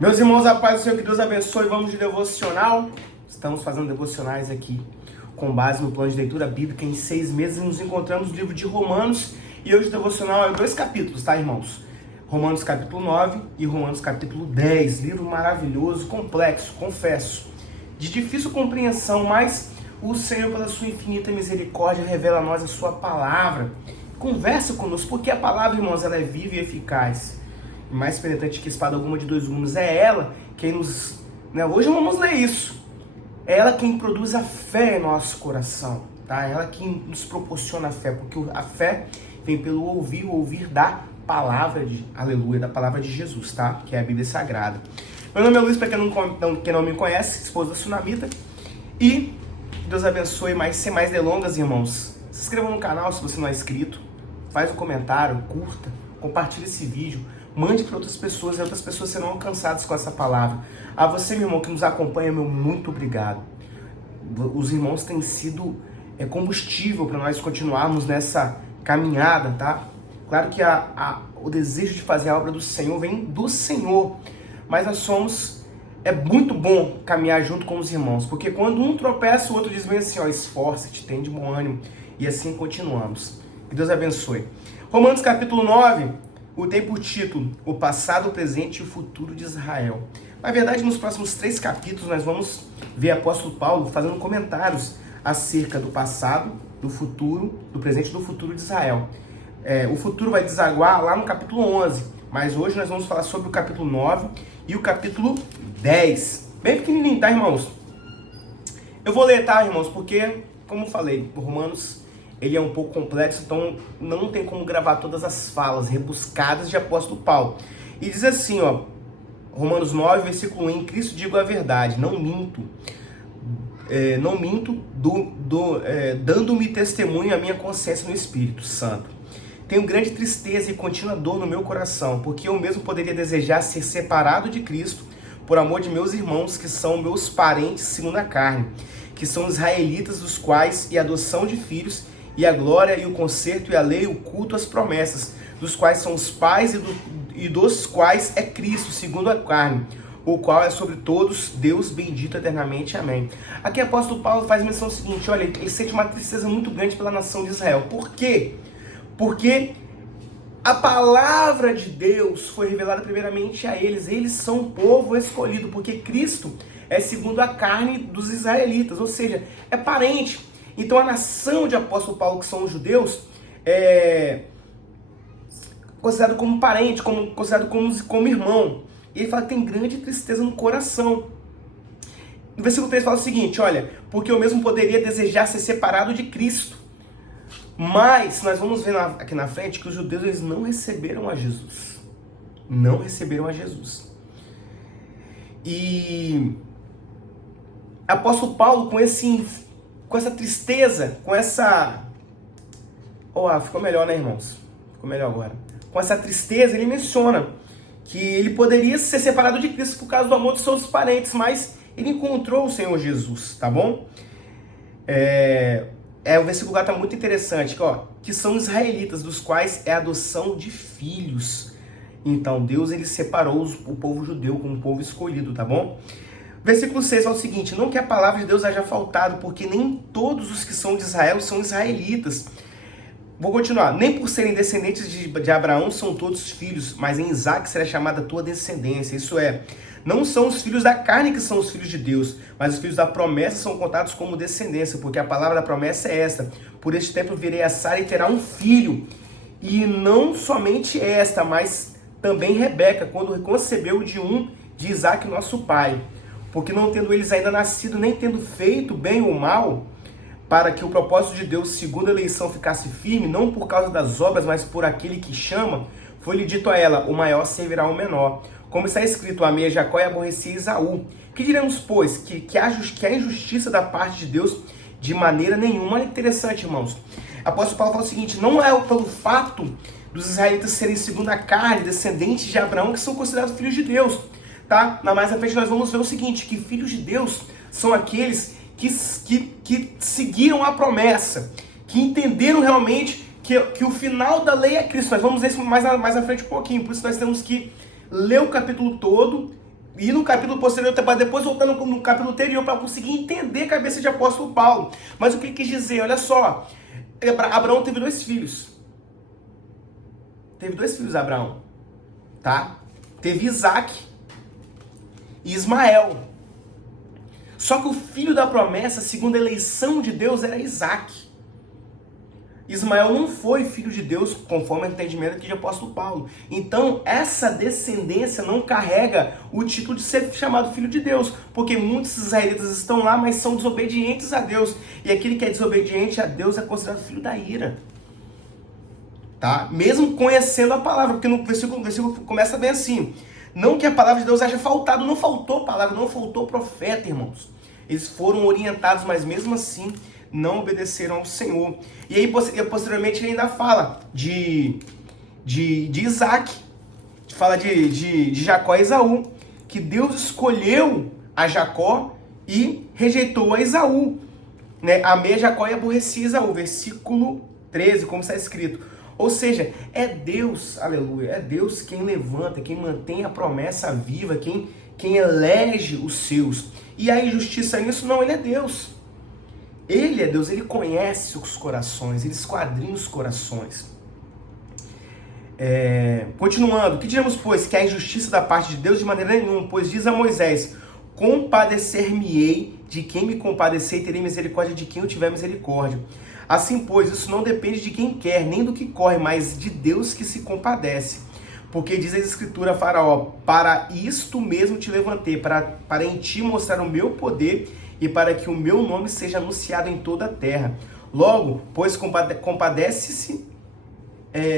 Meus irmãos, a paz do Senhor, que Deus abençoe. Vamos de devocional. Estamos fazendo devocionais aqui com base no plano de leitura bíblica. Em 6 meses nos encontramos no livro de Romanos. E hoje o devocional é 2 capítulos, tá, irmãos? Romanos capítulo 9 e Romanos capítulo 10. Livro maravilhoso, complexo, confesso, de difícil compreensão, mas o Senhor, pela sua infinita misericórdia, revela a nós a sua palavra. Conversa conosco, porque a palavra, irmãos, ela é viva e eficaz. Mais penetrante que espada alguma de 2 gumes. É ela quem nos... Hoje vamos ler isso. É ela quem produz a fé em nosso coração, tá? É ela quem nos proporciona a fé, porque a fé vem pelo ouvir, o ouvir da palavra de... Aleluia, da palavra de Jesus, tá? Que é a Bíblia Sagrada. Meu nome é Luiz, para quem não me conhece, esposa da Sunamita. E Deus abençoe, sem mais delongas, irmãos. Se inscreva no canal se você não é inscrito. Faz um comentário, curta, compartilhe esse vídeo. Mande para outras pessoas e outras pessoas serão alcançadas com essa palavra. A você, meu irmão, que nos acompanha, meu muito obrigado. Os irmãos têm sido combustível para nós continuarmos nessa caminhada, tá? Claro que o desejo de fazer a obra do Senhor vem do Senhor, mas nós somos... É muito bom caminhar junto com os irmãos, porque quando um tropeça, o outro diz bem assim, ó, esforça-te, tem de bom ânimo, e assim continuamos. Que Deus abençoe. Romanos capítulo 9... tem por título O Passado, o Presente e o Futuro de Israel. Na verdade, nos próximos 3 capítulos, nós vamos ver o apóstolo Paulo fazendo comentários acerca do passado, do futuro, do presente e do futuro de Israel. O futuro vai desaguar lá no capítulo 11, mas hoje nós vamos falar sobre o capítulo 9 e o capítulo 10. Bem pequenininho, tá, irmãos? Eu vou ler, tá, irmãos? Porque, como eu falei, o Romanos... ele é um pouco complexo, então não tem como gravar todas as falas rebuscadas de apóstolo Paulo. E diz assim, ó, Romanos 9, versículo 1, em Cristo digo a verdade, não minto, dando-me testemunho à minha consciência no Espírito Santo. Tenho grande tristeza e contínua dor no meu coração, porque eu mesmo poderia desejar ser separado de Cristo, por amor de meus irmãos, que são meus parentes segundo a carne, que são israelitas, dos quais e adoção de filhos, e a glória, e o conserto, e a lei, o culto, as promessas, dos quais são os pais e dos quais é Cristo, segundo a carne, o qual é sobre todos Deus bendito eternamente. Amém. Aqui o apóstolo Paulo faz menção seguinte, olha, ele sente uma tristeza muito grande pela nação de Israel. Por quê? Porque a palavra de Deus foi revelada primeiramente a eles. Eles são um povo escolhido, porque Cristo é segundo a carne dos israelitas, ou seja, é parente. Então a nação de apóstolo Paulo, que são os judeus, é considerado como parente, considerado como irmão. E ele fala que tem grande tristeza no coração. No versículo 3 fala o seguinte, olha, porque eu mesmo poderia desejar ser separado de Cristo. Mas nós vamos ver aqui na frente que os judeus eles não receberam a Jesus. Não receberam a Jesus. E apóstolo Paulo, com essa tristeza, com essa... ficou melhor, né, irmãos? Ficou melhor agora. Com essa tristeza, ele menciona que ele poderia ser separado de Cristo por causa do amor dos seus parentes, mas ele encontrou o Senhor Jesus, tá bom? O versículo lá tá muito interessante, que são israelitas, dos quais é a adoção de filhos. Então, Deus, ele separou o povo judeu como um povo escolhido, tá bom? Versículo 6 é o seguinte, não que a palavra de Deus haja faltado, porque nem todos os que são de Israel são israelitas. Vou continuar. Nem por serem descendentes de Abraão são todos filhos, mas em Isaque será chamada tua descendência. Isso é, não são os filhos da carne que são os filhos de Deus, mas os filhos da promessa são contados como descendência, porque a palavra da promessa é esta. Por este tempo virei a Sara e terá um filho. E não somente esta, mas também Rebeca, quando concebeu de Isaque, nosso pai. Porque não tendo eles ainda nascido, nem tendo feito bem ou mal, para que o propósito de Deus, segundo a eleição, ficasse firme, não por causa das obras, mas por aquele que chama, foi-lhe dito a ela, o maior servirá ao menor. Como está escrito, amei a Jacó e aborreci a Esaú. Que diremos, pois, que há injustiça da parte de Deus de maneira nenhuma? Olha que interessante, irmãos. O apóstolo Paulo fala o seguinte, não é pelo fato dos israelitas serem segundo a carne, descendentes de Abraão, que são considerados filhos de Deus. Tá? Mais à frente nós vamos ver o seguinte, que filhos de Deus são aqueles que seguiram a promessa, que entenderam realmente que o final da lei é Cristo. Nós vamos ver isso mais à frente um pouquinho, por isso nós temos que ler o capítulo todo, ir no capítulo posterior, para depois voltando no capítulo anterior, para conseguir entender a cabeça de apóstolo Paulo. Mas o que ele quis dizer? Olha só, Abraão teve 2 filhos. Teve 2 filhos, Abraão. Tá? Teve Isaac e Ismael. Só que o filho da promessa, segundo a eleição de Deus, era Isaac. Ismael não foi filho de Deus, conforme o entendimento aqui de apóstolo Paulo. Então, essa descendência não carrega o título de ser chamado filho de Deus, porque muitos israelitas estão lá, mas são desobedientes a Deus. E aquele que é desobediente a Deus é considerado filho da ira. Tá? Mesmo conhecendo a palavra, porque no versículo começa bem assim. Não que a palavra de Deus haja faltado, não faltou palavra, não faltou profeta, irmãos. Eles foram orientados, mas mesmo assim não obedeceram ao Senhor. E aí, posteriormente, ele ainda fala de Isaac, fala de Jacó e Esaú, que Deus escolheu a Jacó e rejeitou a Esaú. Né? Amei a Jacó e aborreci Esaú. Versículo 13, como está escrito. Ou seja, é Deus, aleluia, é Deus quem levanta, quem mantém a promessa viva, quem elege os seus. E a injustiça nisso? Não, ele é Deus. Ele é Deus, ele conhece os corações, ele esquadrinha os corações. Continuando, que diremos, pois, que a injustiça da parte de Deus de maneira nenhuma, pois diz a Moisés, compadecer-me-ei de quem me compadecer e terei misericórdia de quem eu tiver misericórdia. Assim, pois, isso não depende de quem quer, nem do que corre, mas de Deus que se compadece. Porque diz a Escritura a Faraó, para isto mesmo te levantei, para em ti mostrar o meu poder e para que o meu nome seja anunciado em toda a terra. Logo, pois compadece-se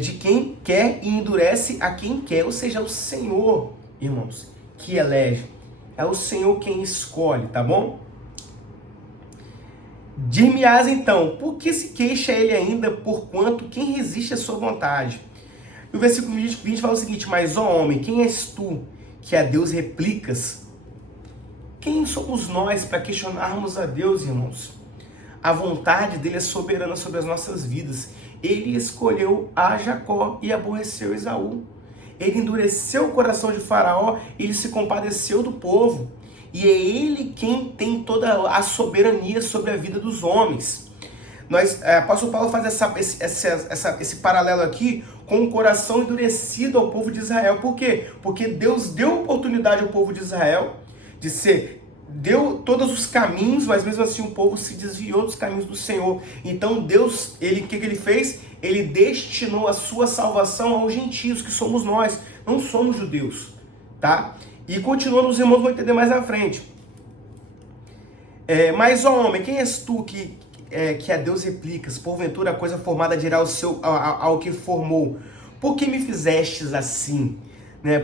de quem quer e endurece a quem quer. Ou seja, é o Senhor, irmãos, que elege. É o Senhor quem escolhe, tá bom? Dir-me-ás então, por que se queixa ele ainda, porquanto quem resiste à sua vontade? E o versículo 20 fala o seguinte, mas ó homem, quem és tu que a Deus replicas? Quem somos nós para questionarmos a Deus, irmãos? A vontade dele é soberana sobre as nossas vidas. Ele escolheu a Jacó e aborreceu Esaú. Ele endureceu o coração de Faraó, ele se compadeceu do povo. E é ele quem tem toda a soberania sobre a vida dos homens. Apóstolo Paulo faz esse paralelo aqui com o coração endurecido ao povo de Israel. Por quê? Porque Deus deu oportunidade ao povo de Israel deu todos os caminhos, mas mesmo assim o povo se desviou dos caminhos do Senhor. Então Deus, o que ele fez? Ele destinou a sua salvação aos gentios, que somos nós, não somos judeus, tá? E continuando, os irmãos vão entender mais na frente. Mas, ó homem, quem és tu que a Deus replicas? Porventura a coisa formada dirá ao que formou. Por que me fizestes assim? Né?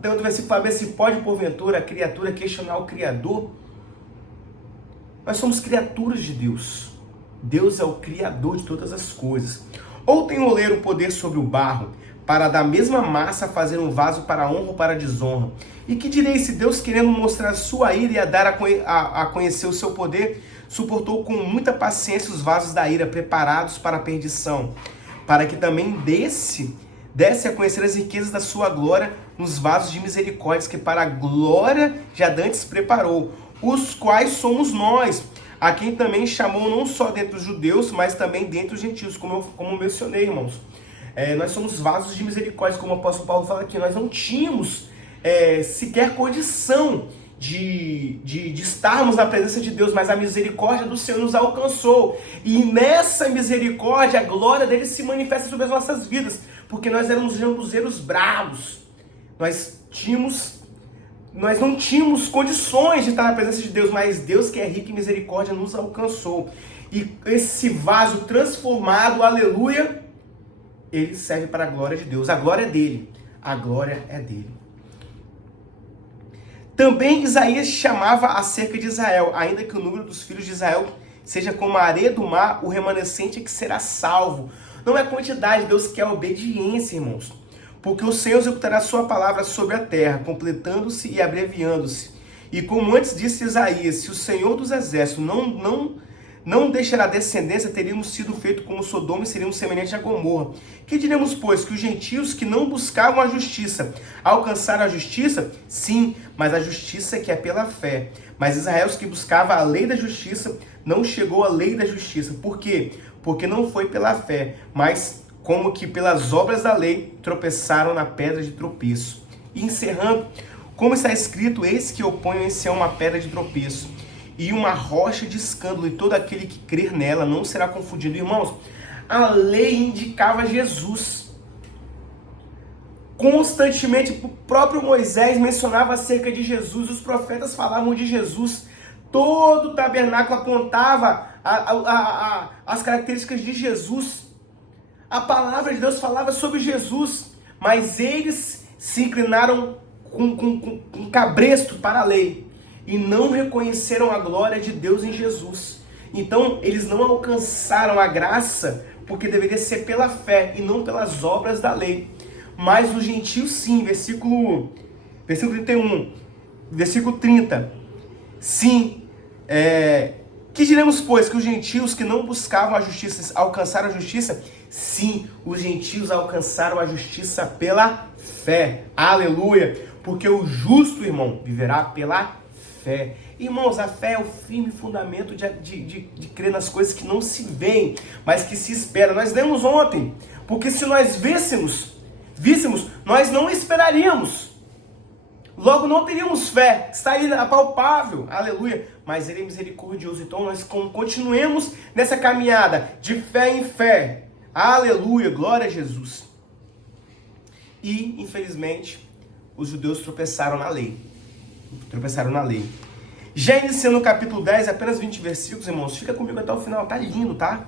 Tem outro versículo para ver se pode, porventura, a criatura questionar o Criador. Nós somos criaturas de Deus. Deus é o Criador de todas as coisas. Ou tem o oleiro poder sobre o barro, para da mesma massa fazer um vaso para honra ou para desonra? E que direi se Deus, querendo mostrar sua ira e a dar a conhecer o seu poder, suportou com muita paciência os vasos da ira preparados para a perdição, para que também desse a conhecer as riquezas da sua glória nos vasos de misericórdias que para a glória já dantes preparou, os quais somos nós, a quem também chamou não só dentre os judeus, mas também dentre os gentios, como mencionei, irmãos. Nós somos vasos de misericórdia, como o apóstolo Paulo fala aqui. Nós não tínhamos sequer condição de estarmos na presença de Deus, mas a misericórdia do Senhor nos alcançou. E nessa misericórdia, a glória dele se manifesta sobre as nossas vidas, porque nós éramos jambuzeiros bravos. Nós não tínhamos condições de estar na presença de Deus, mas Deus, que é rico em misericórdia, nos alcançou. E esse vaso transformado, aleluia, ele serve para a glória de Deus. A glória é dele. A glória é dele. Também Isaías chamava acerca de Israel, ainda que o número dos filhos de Israel seja como a areia do mar, o remanescente é que será salvo. Não é quantidade, Deus quer obediência, irmãos. Porque o Senhor executará a sua palavra sobre a terra, completando-se e abreviando-se. E como antes disse Isaías, se o Senhor dos exércitos não deixará descendência, teríamos sido feito como Sodoma e seríamos semelhantes a Gomorra. Que diremos, pois, que os gentios que não buscavam a justiça alcançaram a justiça? Sim, mas a justiça que é pela fé. Mas Israel, que buscava a lei da justiça, não chegou à lei da justiça. Por quê? Porque não foi pela fé, mas como que pelas obras da lei tropeçaram na pedra de tropeço. E encerrando, como está escrito, eis que eu ponho em Sião uma pedra de tropeço e uma rocha de escândalo, e todo aquele que crer nela não será confundido. Irmãos, a lei indicava Jesus. Constantemente, o próprio Moisés mencionava acerca de Jesus, os profetas falavam de Jesus, todo o tabernáculo apontava as características de Jesus. A palavra de Deus falava sobre Jesus, mas eles se inclinaram com cabresto para a lei e não reconheceram a glória de Deus em Jesus. Então, eles não alcançaram a graça, porque deveria ser pela fé e não pelas obras da lei. Mas os gentios sim, versículo 31, versículo 30. Sim, que diremos, pois, que os gentios que não buscavam a justiça alcançaram a justiça? Sim, os gentios alcançaram a justiça pela fé. Aleluia! Porque o justo, irmão, viverá pela fé. Irmãos, a fé é o firme fundamento de crer nas coisas que não se veem, mas que se esperam. Nós lemos ontem, porque se nós víssemos, nós não esperaríamos. Logo não teríamos fé, está aí palpável, aleluia, mas ele é misericordioso. Então nós continuemos nessa caminhada de fé em fé, aleluia, glória a Jesus. E, infelizmente, os judeus tropeçaram na lei. Já iniciando o capítulo 10, apenas 20 versículos, irmãos, fica comigo até o final, tá lindo, tá?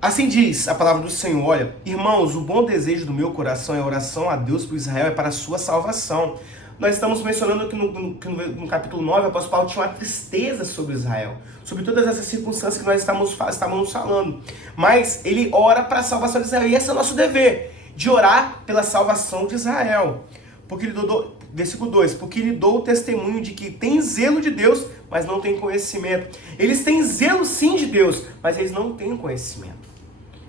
Assim diz a palavra do Senhor, olha, irmãos, o bom desejo do meu coração é a oração a Deus por Israel, é para a sua salvação. Nós estamos mencionando que no capítulo 9, o apóstolo Paulo tinha uma tristeza sobre Israel, sobre todas essas circunstâncias que nós estávamos falando. Mas ele ora para a salvação de Israel, e esse é o nosso dever, de orar pela salvação de Israel. Porque ele versículo 2, porque ele dou o testemunho de que tem zelo de Deus, mas não tem conhecimento. Eles têm zelo sim de Deus, mas eles não têm conhecimento.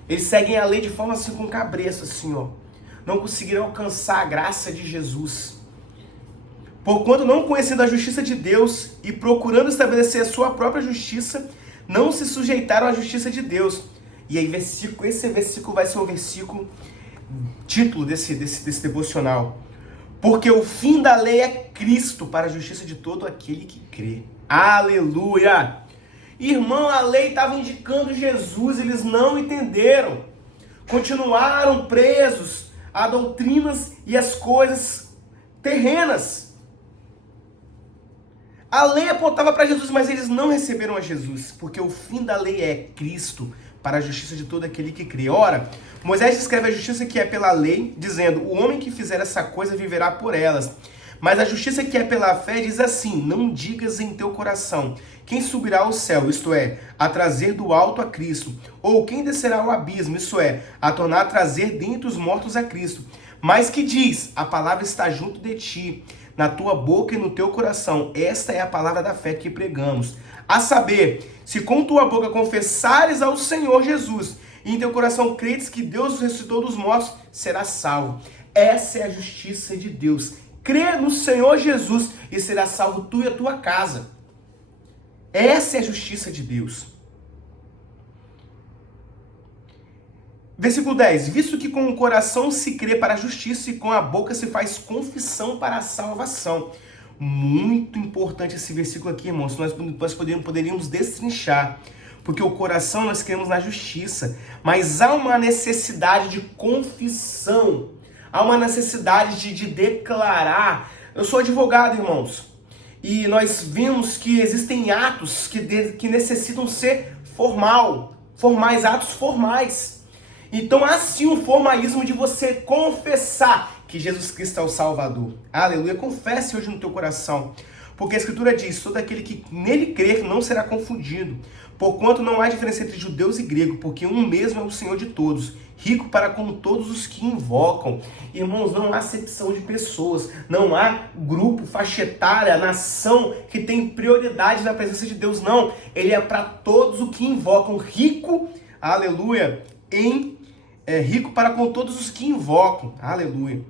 Eles seguem a lei de forma assim com cabresto, assim, ó. Não conseguiram alcançar a graça de Jesus. Porquanto não conhecendo a justiça de Deus e procurando estabelecer a sua própria justiça, não se sujeitaram à justiça de Deus. E aí esse versículo vai ser o versículo, título desse devocional. Porque o fim da lei é Cristo para a justiça de todo aquele que crê. Aleluia! Irmão, a lei estava indicando Jesus, eles não entenderam. Continuaram presos a doutrinas e as coisas terrenas. A lei apontava para Jesus, mas eles não receberam a Jesus, porque o fim da lei é Cristo para a justiça de todo aquele que crê. Ora, Moisés descreve a justiça que é pela lei, dizendo, o homem que fizer essa coisa viverá por elas. Mas a justiça que é pela fé diz assim, não digas em teu coração, quem subirá ao céu, isto é, a trazer do alto a Cristo, ou quem descerá ao abismo, isso é, a tornar a trazer dentre os mortos a Cristo. Mas que diz, a palavra está junto de ti, na tua boca e no teu coração. Esta é a palavra da fé que pregamos. A saber, se com tua boca confessares ao Senhor Jesus, e em teu coração credes que Deus o ressuscitou dos mortos, serás salvo. Essa é a justiça de Deus. Crê no Senhor Jesus e será salvo tu e a tua casa. Essa é a justiça de Deus. Versículo 10. Visto que com o coração se crê para a justiça e com a boca se faz confissão para a salvação. Muito importante esse versículo aqui, irmãos. Nós poderíamos destrinchar. Porque o coração nós cremos na justiça. Mas há uma necessidade de confissão. Há uma necessidade de declarar. Eu sou advogado, irmãos. E nós vimos que existem atos que necessitam ser formais, atos formais. Então há sim um formalismo de você confessar que Jesus Cristo é o Salvador. Aleluia. Confesse hoje no teu coração. Porque a Escritura diz, todo aquele que nele crer não será confundido. Porquanto não há diferença entre judeus e grego, porque um mesmo é o Senhor de todos, rico para com todos os que invocam. Irmãos, não há acepção de pessoas, não há grupo, faixa etária, nação que tem prioridade na presença de Deus, não. Ele é para todos os que invocam, rico, aleluia, rico para com todos os que invocam, aleluia.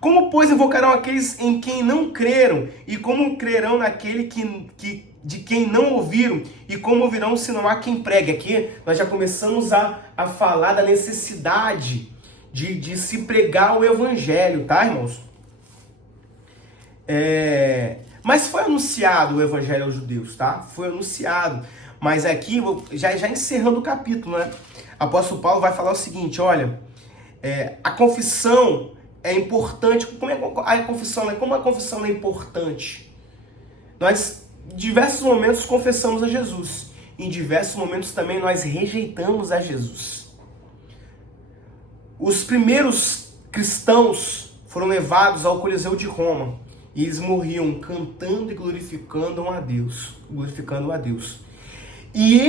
Como, pois, invocarão aqueles em quem não creram? E como crerão naquele de quem não ouviram? E como ouvirão se não há quem pregue? Aqui nós já começamos a falar da necessidade de se pregar o evangelho, tá, irmãos? Mas foi anunciado o evangelho aos judeus, tá? Foi anunciado. Mas aqui, já encerrando o capítulo, né? Apóstolo Paulo vai falar o seguinte, olha, a confissão é importante. Como a confissão é importante? Nós, em diversos momentos, confessamos a Jesus. Em diversos momentos também nós rejeitamos a Jesus. Os primeiros cristãos foram levados ao Coliseu de Roma. E eles morriam cantando e glorificando a Deus. E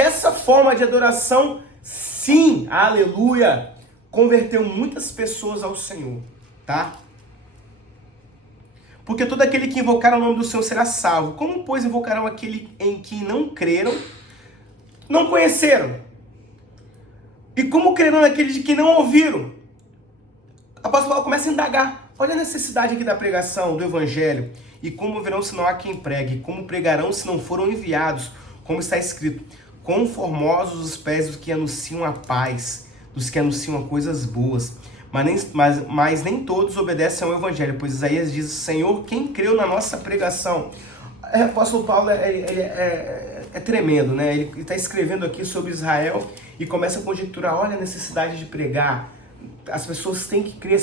essa forma de adoração, sim, aleluia, converteu muitas pessoas ao Senhor, tá? Porque todo aquele que invocar o nome do Senhor será salvo. Como, pois, invocarão aquele em quem não creram, não conheceram? E como crerão naquele de que não ouviram? O apóstolo Paulo começa a indagar. Olha a necessidade aqui da pregação, do evangelho. E como ouvirão se não há quem pregue? Como pregarão se não foram enviados? Como está escrito, quão formosos os pés dos que anunciam a paz, dos que anunciam coisas boas. Mas nem todos obedecem ao evangelho, pois Isaías diz, Senhor, quem creu na nossa pregação? O apóstolo Paulo é tremendo, né? Ele está escrevendo aqui sobre Israel e começa a conjecturar, olha a necessidade de pregar. As pessoas têm que crer,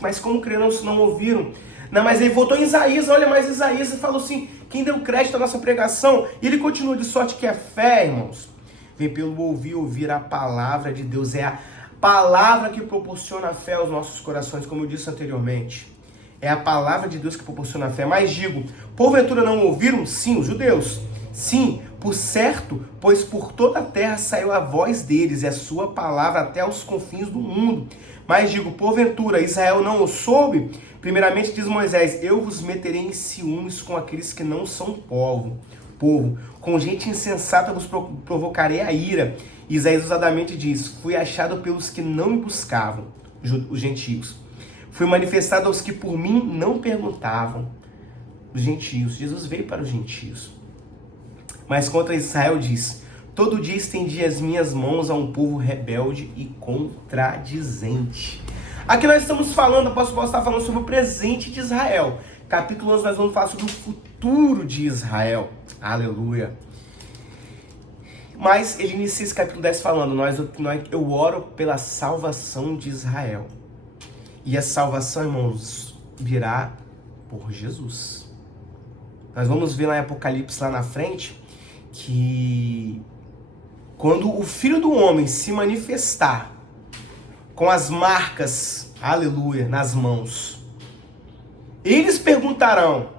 mas como creram se não ouviram? Não, mas ele voltou em Isaías, olha, mas Isaías falou assim, quem deu crédito à nossa pregação? E ele continua, de sorte que é fé, irmãos. Vem pelo ouvir a palavra de Deus. É a palavra que proporciona a fé aos nossos corações, como eu disse anteriormente. É a palavra de Deus que proporciona a fé. Mas digo, porventura não ouviram? Sim, os judeus. Sim, por certo, pois por toda a terra saiu a voz deles e a sua palavra até os confins do mundo. Mas digo, porventura Israel não o soube? Primeiramente diz Moisés, eu vos meterei em ciúmes com aqueles que não são povo. Com gente insensata vos provocarei a ira. Isaías ousadamente diz, fui achado pelos que não me buscavam, os gentios. Fui manifestado aos que por mim não perguntavam, os gentios. Jesus veio para os gentios. Mas contra Israel diz, todo dia estendi as minhas mãos a um povo rebelde e contradizente. Aqui nós estamos falando, o apóstolo Paulo está falando sobre o presente de Israel. Capítulo 11 nós vamos falar sobre o futuro de Israel. Aleluia. Mas ele inicia esse capítulo 10 falando, eu oro pela salvação de Israel. E a salvação, irmãos, virá por Jesus. Nós vamos ver lá em Apocalipse, lá na frente, que quando o Filho do Homem se manifestar com as marcas, aleluia, nas mãos, eles perguntarão,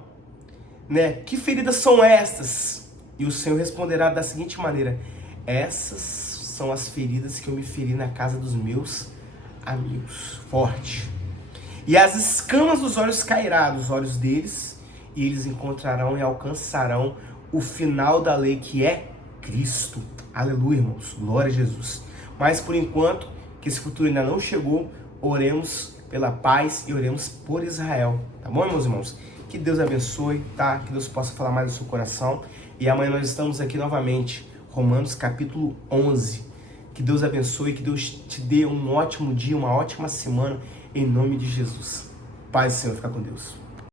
né, que feridas são estas? E o Senhor responderá da seguinte maneira, essas são as feridas que eu me feri na casa dos meus amigos. Forte. E as escamas dos olhos cairá dos olhos deles, e eles encontrarão e alcançarão o final da lei, que é Cristo. Aleluia, irmãos. Glória a Jesus. Mas por enquanto, que esse futuro ainda não chegou, oremos pela paz e oremos por Israel. Tá bom, meus irmãos? Que Deus abençoe, tá? Que Deus possa falar mais no seu coração. E amanhã nós estamos aqui novamente, Romanos capítulo 11. Que Deus abençoe, que Deus te dê um ótimo dia, uma ótima semana, em nome de Jesus. Paz do Senhor, fica com Deus.